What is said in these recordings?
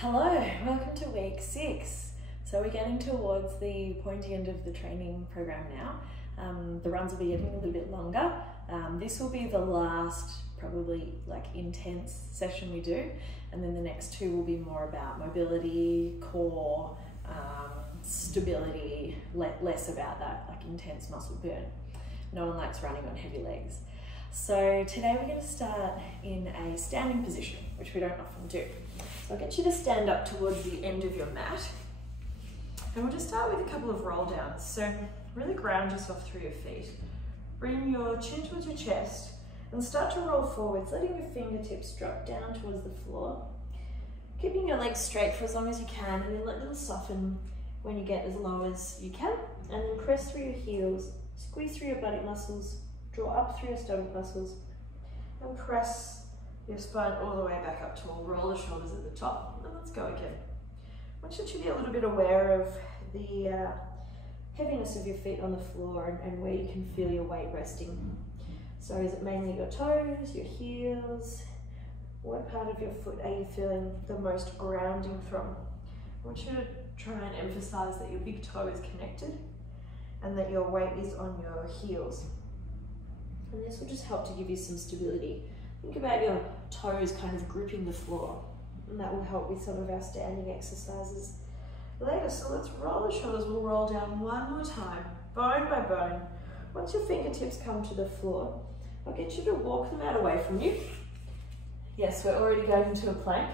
Hello, welcome to week 6. So we're getting towards the pointy end of the training program now. The runs will be getting a little bit longer. This will be the last probably intense session we do, and then the next two will be more about mobility, core, stability, less about that intense muscle burn. No one likes running on heavy legs. So today we're going to start in a standing position, which we don't often do. So I'll get you to stand up towards the end of your mat. And we'll just start with a couple of roll downs. So really ground yourself through your feet. Bring your chin towards your chest and start to roll forwards, letting your fingertips drop down towards the floor. Keeping your legs straight for as long as you can, and then let them soften when you get as low as you can. And then press through your heels, squeeze through your buttock muscles, draw up through your stomach muscles, and press your spine all the way back up tall. Roll the shoulders at the top, and let's go again. I want you to be a little bit aware of the heaviness of your feet on the floor and where you can feel your weight resting. So is it mainly your toes, your heels? What part of your foot are you feeling the most grounding from? I want you to try and emphasize that your big toe is connected and that your weight is on your heels. And this will just help to give you some stability. Think about your toes kind of gripping the floor, and that will help with some of our standing exercises later. So let's roll the shoulders. We'll roll down one more time, bone by bone. Once your fingertips come to the floor, I'll get you to walk them out away from you. Yes, we're already going into a plank.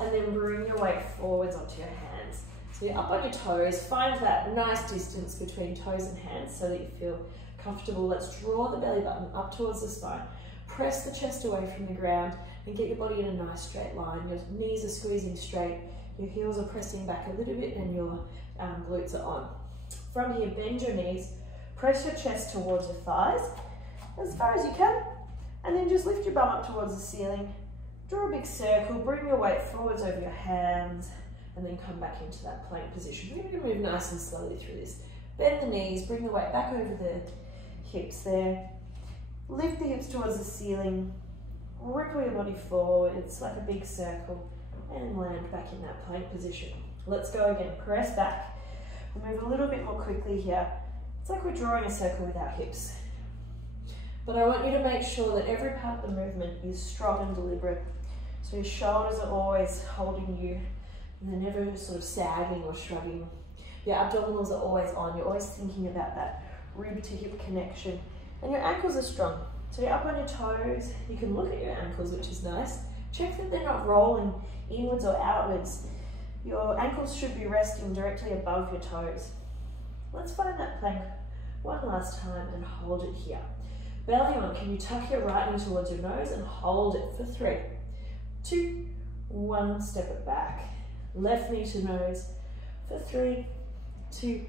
And then bring your weight forwards onto your hands. So you're up on your toes. Find that nice distance between toes and hands so that you feel comfortable. Let's draw the belly button up towards the spine. Press the chest away from the ground and get your body in a nice straight line. Your knees are squeezing straight, your heels are pressing back a little bit, and your glutes are on. From here, bend your knees, press your chest towards your thighs as far as you can, and then just lift your bum up towards the ceiling. Draw a big circle, bring your weight forwards over your hands, and then come back into that plank position. We're going to move nice and slowly through this. Bend the knees, bring the weight back over the hips there. Lift the hips towards the ceiling, ripple your body forwards like a big circle, and land back in that plank position. Let's go again, press back. We'll move a little bit more quickly here. It's like we're drawing a circle with our hips. But I want you to make sure that every part of the movement is strong and deliberate. So your shoulders are always holding you, and they're never sort of sagging or shrugging. Your abdominals are always on. You're always thinking about that rib to hip connection. And your ankles are strong. So you're up on your toes. You can look at your ankles, which is nice. Check that they're not rolling inwards or outwards. Your ankles should be resting directly above your toes. Let's find that plank one last time and hold it here. Belly on, can you tuck your right knee towards your nose and hold it for 3, 2, 1, step it back. Left knee to nose for 3, 2,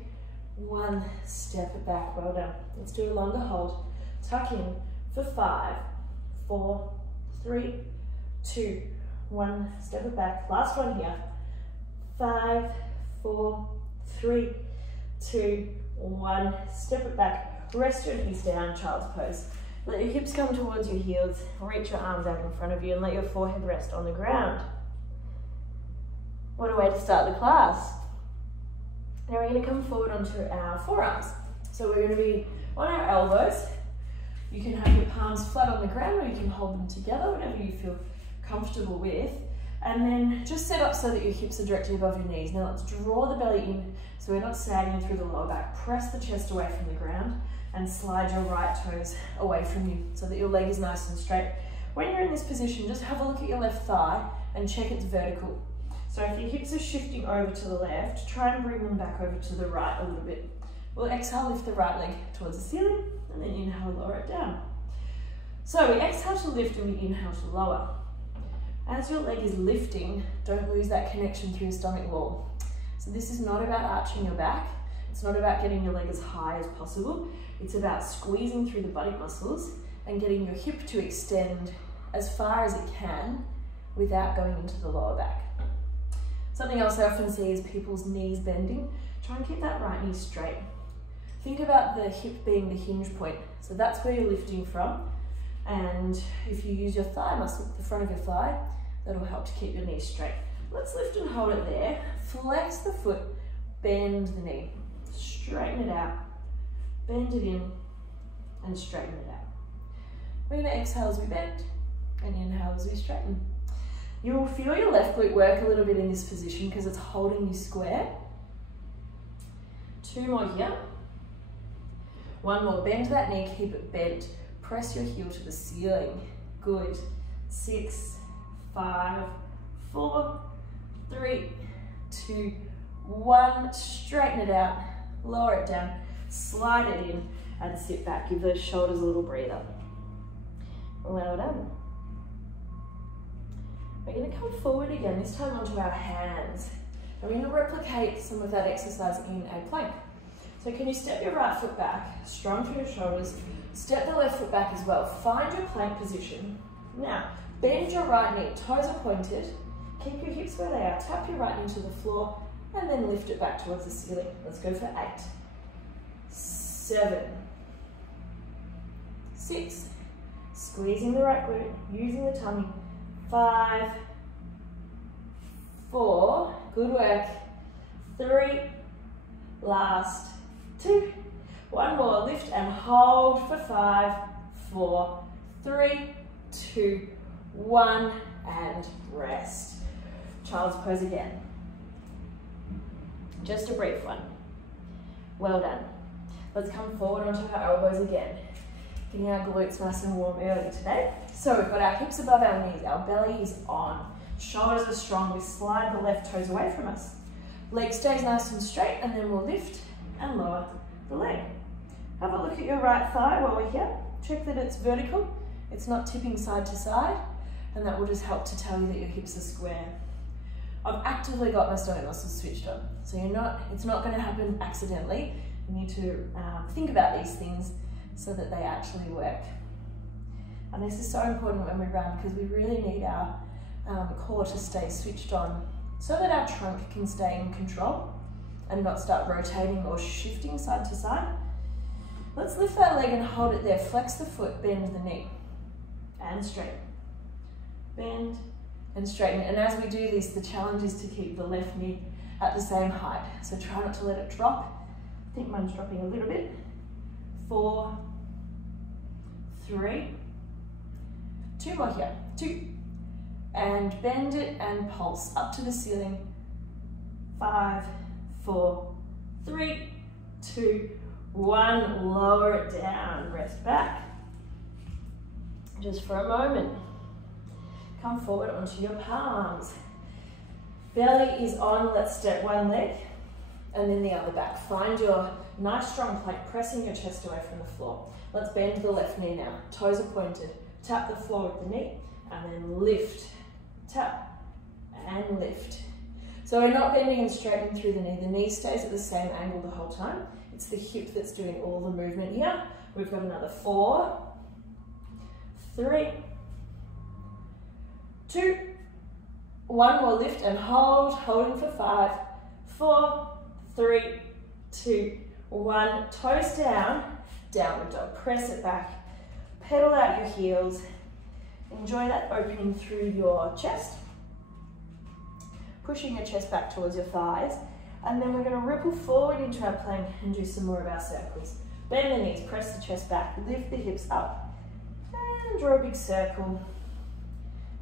1, step it back. Well done. Let's do a longer hold. Tuck in for 5, 4, 3, 2, 1, step it back. Last one here. 5, 4, 3, 2, 1, step it back. Rest your knees down, child's pose. Let your hips come towards your heels. Reach your arms out in front of you and let your forehead rest on the ground. What a way to start the class. Now we're going to come forward onto our forearms. So we're going to be on our elbows. You can have your palms flat on the ground, or you can hold them together, whatever you feel comfortable with. And then just set up so that your hips are directly above your knees. Now let's draw the belly in so we're not sagging through the lower back. Press the chest away from the ground and slide your right toes away from you so that your leg is nice and straight. When you're in this position, just have a look at your left thigh and check it's vertical. So if your hips are shifting over to the left, try and bring them back over to the right a little bit. We'll exhale, lift the right leg towards the ceiling, and then inhale, lower it down. So we exhale to lift and we inhale to lower. As your leg is lifting, don't lose that connection through your stomach wall. So this is not about arching your back. It's not about getting your leg as high as possible. It's about squeezing through the buttock muscles and getting your hip to extend as far as it can without going into the lower back. Something else I often see is people's knees bending. Try and keep that right knee straight. Think about the hip being the hinge point. So that's where you're lifting from. And if you use your thigh muscle, the front of your thigh, that'll help to keep your knees straight. Let's lift and hold it there. Flex the foot, bend the knee. Straighten it out, bend it in, and straighten it out. We're going to exhale as we bend, and inhale as we straighten. You will feel your left glute work a little bit in this position because it's holding you square. 2 more here. 1 more, bend that knee, keep it bent. Press your heel to the ceiling. Good. 6, 5, 4, 3, 2, 1. Straighten it out, lower it down, slide it in, and sit back. Give those shoulders a little breather. Well done. We're going to come forward again, this time onto our hands. And we're going to replicate some of that exercise in a plank. So can you step your right foot back, strong through your shoulders, step the left foot back as well. Find your plank position. Now, bend your right knee, toes are pointed. Keep your hips where they are, tap your right knee to the floor, and then lift it back towards the ceiling. Let's go for 8, 7, 6, squeezing the right glute, using the tummy, 5, 4, good work, 3, last, 2, 1 more, lift and hold for 5, 4, 3, 2, 1, and rest. Child's pose again. Just a brief one. Well done. Let's come forward onto our elbows again. Getting our glutes nice and warm early today. So we've got our hips above our knees, our belly is on, shoulders are strong, we slide the left toes away from us. Leg stays nice and straight, and then we'll lift and lower the leg. Have a look at your right thigh while we're here. Check that it's vertical, it's not tipping side to side, and that will just help to tell you that your hips are square. I've actively got my stomach muscles switched on, so it's not going to happen accidentally. You need to think about these things so that they actually work. And this is so important when we run because we really need our core to stay switched on so that our trunk can stay in control and not start rotating or shifting side to side. Let's lift that leg and hold it there. Flex the foot, bend the knee, and straighten. Bend and straighten. And as we do this, the challenge is to keep the left knee at the same height. So try not to let it drop. I think mine's dropping a little bit. 4, 3, 2 more here, 2, and bend it and pulse up to the ceiling, 5, 4, 3, 2, 1, lower it down, rest back, just for a moment. Come forward onto your palms. Belly is on, let's step one leg and then the other back. Find your nice strong plank, pressing your chest away from the floor. Let's bend the left knee now. Toes are pointed. Tap the floor with the knee and then lift. Tap and lift. So we're not bending and straightening through the knee. The knee stays at the same angle the whole time. It's the hip that's doing all the movement here. We've got another 4, 3, 2, 1 more, lift and hold, holding for 5, 4, 3, 2, 1, toes down, downward dog, press it back, pedal out your heels, enjoy that opening through your chest, pushing your chest back towards your thighs, and then we're going to ripple forward into our plank and do some more of our circles. Bend the knees, press the chest back, lift the hips up, and draw a big circle.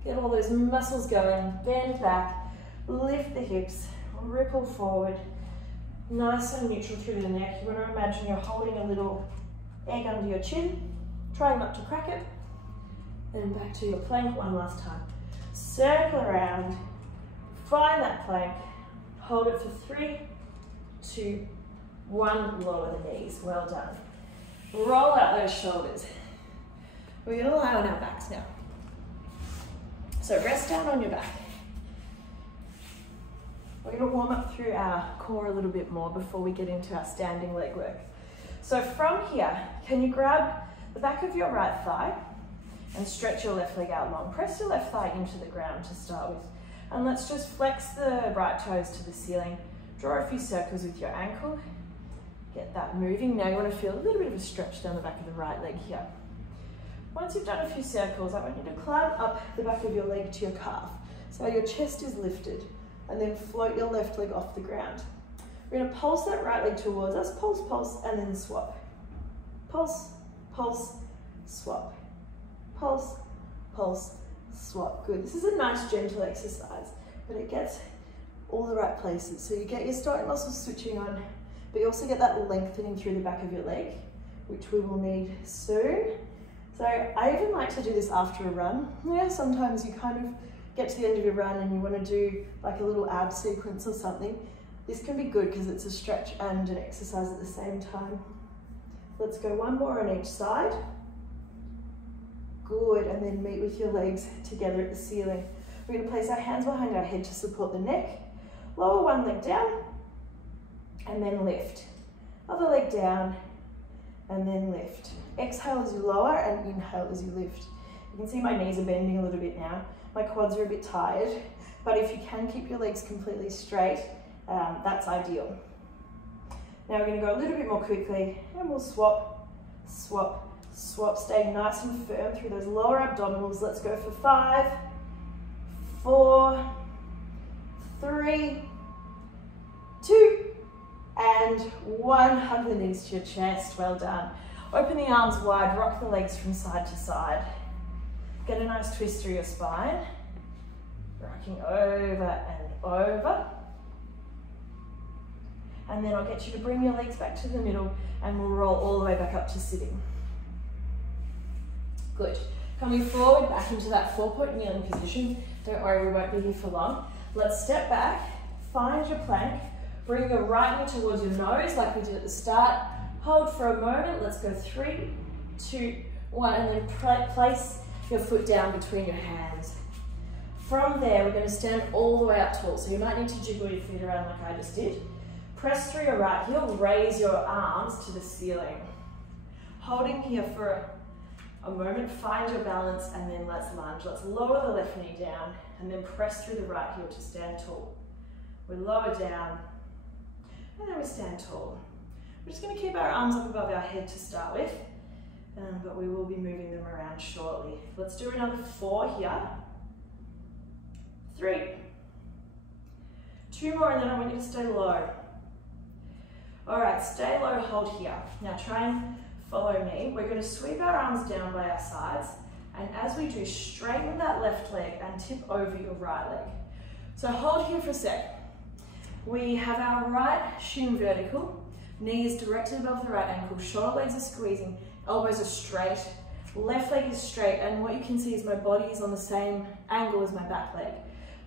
Get all those muscles going, bend back, lift the hips, ripple forward, nice and neutral through the neck. You want to imagine you're holding a little egg under your chin, trying not to crack it, then back to your plank one last time. Circle around, find that plank, hold it for 3, 2, 1, lower the knees, well done. Roll out those shoulders. We're going to lie on our backs now. So rest down on your back. We're going to warm up through our core a little bit more before we get into our standing leg work. So from here, can you grab the back of your right thigh and stretch your left leg out long. Press your left thigh into the ground to start with. And let's just flex the right toes to the ceiling. Draw a few circles with your ankle. Get that moving. Now you want to feel a little bit of a stretch down the back of the right leg here. Once you've done a few circles, I want you to climb up the back of your leg to your calf. So your chest is lifted, and then float your left leg off the ground. We're going to pulse that right leg towards us, pulse, pulse, and then swap. Pulse, pulse, swap. Pulse, pulse, swap. Good. This is a nice gentle exercise, but it gets all the right places. So you get your stomach muscles switching on, but you also get that lengthening through the back of your leg, which we will need soon. So I even like to do this after a run. Yeah, sometimes you kind of get to the end of your run and you want to do like a little ab sequence or something. This can be good because it's a stretch and an exercise at the same time. Let's go one more on each side. Good, and then meet with your legs together at the ceiling. We're going to place our hands behind our head to support the neck. Lower one leg down, and then lift. Other leg down, and then lift. Exhale as you lower, and inhale as you lift. You can see my knees are bending a little bit now. My quads are a bit tired, but if you can keep your legs completely straight, that's ideal. Now we're going to go a little bit more quickly, and we'll swap, swap, swap, staying nice and firm through those lower abdominals. Let's go for 5, 4, 3, 2, and 1. Hug the knees to your chest. Well done. Open the arms wide, rock the legs from side to side. Get a nice twist through your spine. Rocking over and over. And then I'll get you to bring your legs back to the middle and we'll roll all the way back up to sitting. Good. Coming forward, back into that 4-point kneeling position. Don't worry, we won't be here for long. Let's step back, find your plank, bring your right knee towards your nose like we did at the start. Hold for a moment. Let's go 3, 2, 1, and then place your foot down between your hands. From there, we're going to stand all the way up tall. So you might need to jiggle your feet around like I just did. Press through your right heel, raise your arms to the ceiling. Holding here for a moment, find your balance, and then let's lunge. Let's lower the left knee down, and then press through the right heel to stand tall. We lower down, and then we stand tall. We're just going to keep our arms up above our head to start with, but we will be moving them around shortly. Let's do another 4 here. 3. 2 more, and then I want you to stay low. All right, stay low, hold here. Now try and follow me. We're going to sweep our arms down by our sides, and as we do, straighten that left leg and tip over your right leg. So hold here for a sec. We have our right shin vertical, knees directly above the right ankle, shoulder blades are squeezing, elbows are straight, left leg is straight, and what you can see is my body is on the same angle as my back leg.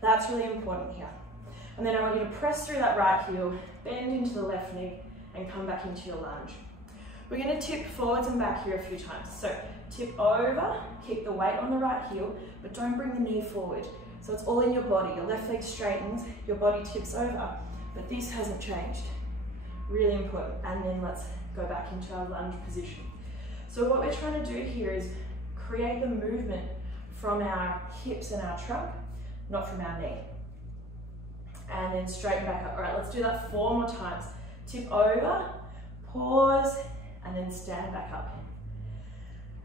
That's really important here. And then I want you to press through that right heel, bend into the left knee, and come back into your lunge. We're going to tip forwards and back here a few times. So tip over, keep the weight on the right heel, but don't bring the knee forward. So it's all in your body. Your left leg straightens, your body tips over, but this hasn't changed. Really important. And then let's go back into our lunge position. So what we're trying to do here is create the movement from our hips and our trunk, not from our knee. And then straighten back up. All right, let's do that 4 more times. Tip over, pause, and then stand back up.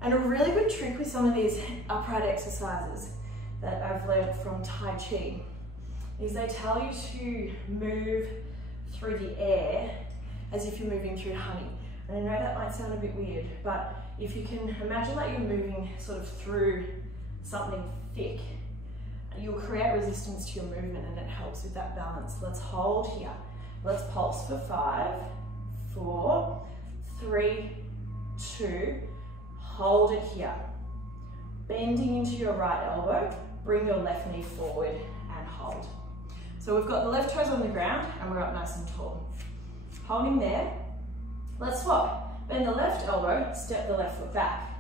And a really good trick with some of these upright exercises that I've learned from Tai Chi is they tell you to move through the air as if you're moving through honey. And I know that might sound a bit weird, but if you can imagine that you're moving sort of through something thick, you'll create resistance to your movement and it helps with that balance. Let's hold here. Let's pulse for 5, 4, 3, 2, hold it here. Bending into your right elbow, bring your left knee forward and hold. So we've got the left toes on the ground and we're up nice and tall. Holding there, let's swap. Bend the left elbow, step the left foot back.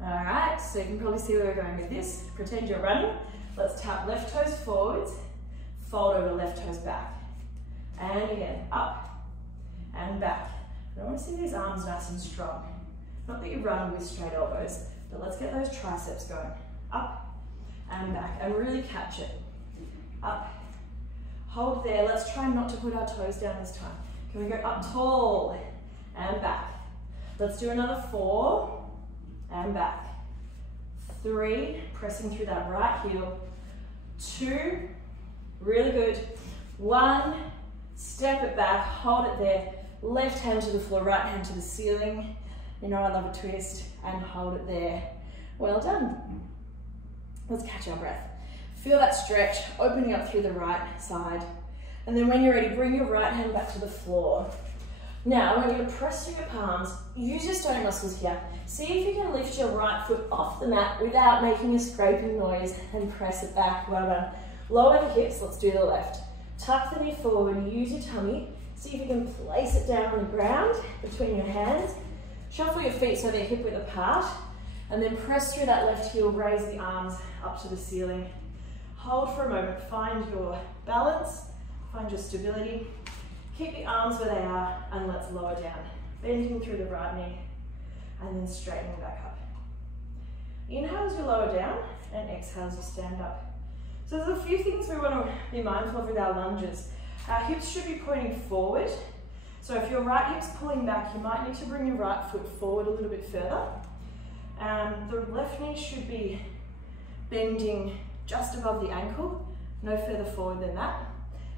All right, so you can probably see where we're going with this. Pretend you're running. Let's tap left toes forwards, fold over left toes back. And again, up and back. I want to see these arms nice and strong. Not that you run with straight elbows, but let's get those triceps going. Up and back, and really catch it. Up, hold there. Let's try not to put our toes down this time. Can we go up tall and back? Let's do another 4 and back. 3, pressing through that right heel. 2, really good. 1, step it back, hold it there. Left hand to the floor, right hand to the ceiling. You know I love a twist, and hold it there. Well done. Let's catch our breath. Feel that stretch, opening up through the right side. And then when you're ready, bring your right hand back to the floor. Now, we're going to press through your palms. Use your stomach muscles here. See if you can lift your right foot off the mat without making a scraping noise, and press it back. Well done. Lower the hips. Let's do the left. Tuck the knee forward. Use your tummy. See if you can place it down on the ground between your hands. Shuffle your feet so they're hip width apart. And then press through that left heel. Raise the arms up to the ceiling. Hold for a moment. Find your balance. Find your stability. Keep the arms where they are, and let's lower down. Bending through the right knee, and then straightening back up. Inhale as you lower down, and exhale as you stand up. So there's a few things we want to be mindful of with our lunges. Our hips should be pointing forward. So if your right hip's pulling back, you might need to bring your right foot forward a little bit further. The left knee should be bending just above the ankle, no further forward than that.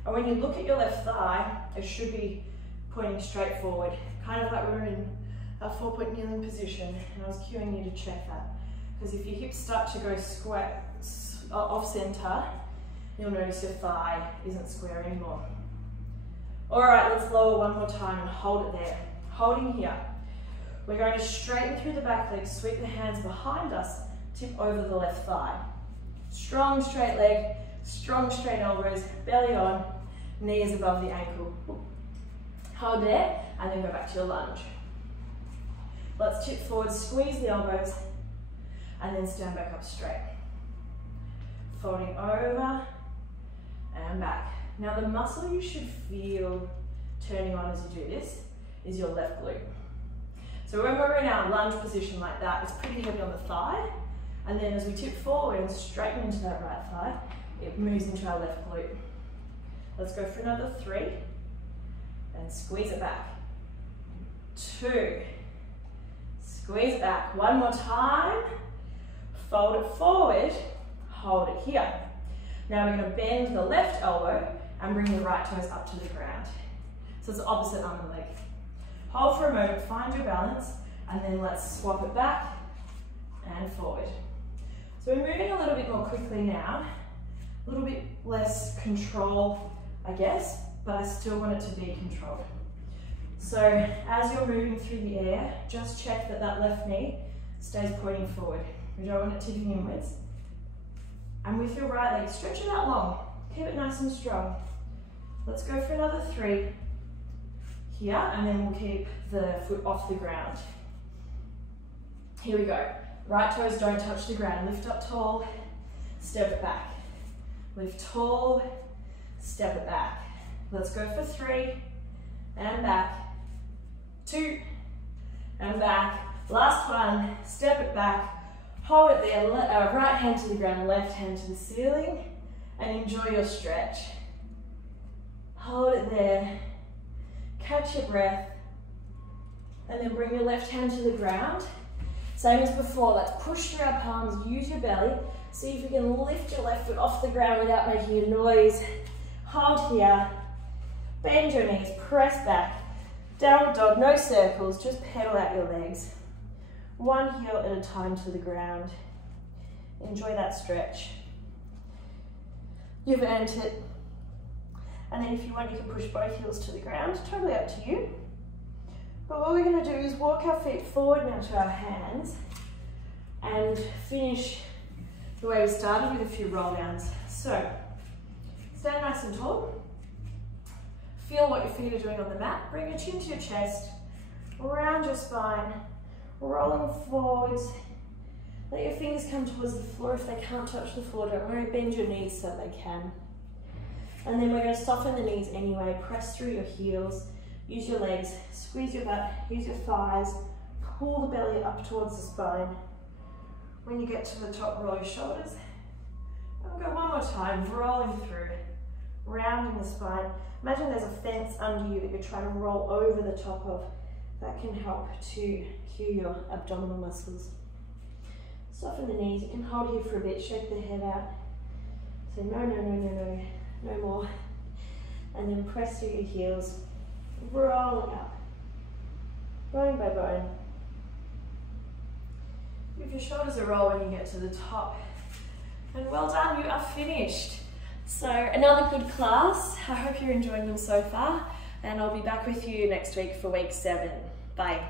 And when you look at your left thigh, it should be pointing straight forward, kind of like we're in a 4-point kneeling position. And I was cueing you to check that, because if your hips start to go square off center, you'll notice your thigh isn't square anymore. All right, let's lower one more time and hold it there. Holding here. We're going to straighten through the back leg, sweep the hands behind us, tip over the left thigh. Strong straight leg, strong straight elbows, belly on, knees above the ankle. Hold there, and then go back to your lunge. Let's tip forward, squeeze the elbows, and then stand back up straight. Folding over, and back. Now the muscle you should feel turning on as you do this is your left glute. So when we're in our lunge position like that, it's pretty heavy on the thigh, and then as we tip forward and straighten into that right thigh, it moves into our left glute. Let's go for another 3, and squeeze it back. 2, squeeze it back. One more time, fold it forward, hold it here. Now we're going to bend the left elbow and bring the right toes up to the ground. So it's the opposite arm and leg. Hold for a moment, find your balance, and then let's swap it back and forward. So we're moving a little bit more quickly now, a little bit less control, I guess, but I still want it to be controlled. So as you're moving through the air, just check that that left knee stays pointing forward. We don't want it tipping inwards. And with your right leg, stretch it out long. Keep it nice and strong. Let's go for another 3 here, and then we'll keep the foot off the ground. Here we go. Right toes don't touch the ground. Lift up tall, step it back. Lift tall, step it back. Let's go for 3, and back. 2, and back. Last one, step it back. Hold it there, right hand to the ground, left hand to the ceiling, and enjoy your stretch. Hold it there, catch your breath, and then bring your left hand to the ground. Same as before, let's push through our palms, use your belly. See if you can lift your left foot off the ground without making a noise. Hold here, bend your knees, press back. Downward dog, no circles, just pedal out your legs. One heel at a time to the ground. Enjoy that stretch. You've earned it. And then if you want, you can push both heels to the ground, totally up to you. But what we're going to do is walk our feet forward now to our hands and finish the way we started with a few roll downs. So, stand nice and tall. Feel what your feet are doing on the mat. Bring your chin to your chest, round your spine, rolling forwards. Let your fingers come towards the floor. If they can't touch the floor, don't worry, bend your knees so they can. And then we're going to soften the knees anyway. Press through your heels, use your legs, squeeze your butt, use your thighs, pull the belly up towards the spine. When you get to the top, roll your shoulders. And we'll go one more time, rolling through, rounding the spine. Imagine there's a fence under you that you're trying to roll over the top of. That can help to cue your abdominal muscles. Soften the knees. You can hold here for a bit, shake the head out. So no more. And then press through your heels, rolling up, bone by bone. If your shoulders are roll when you get to the top. And well done, you are finished. So another good class. I hope you're enjoying them so far. And I'll be back with you next week for week 7. Bye.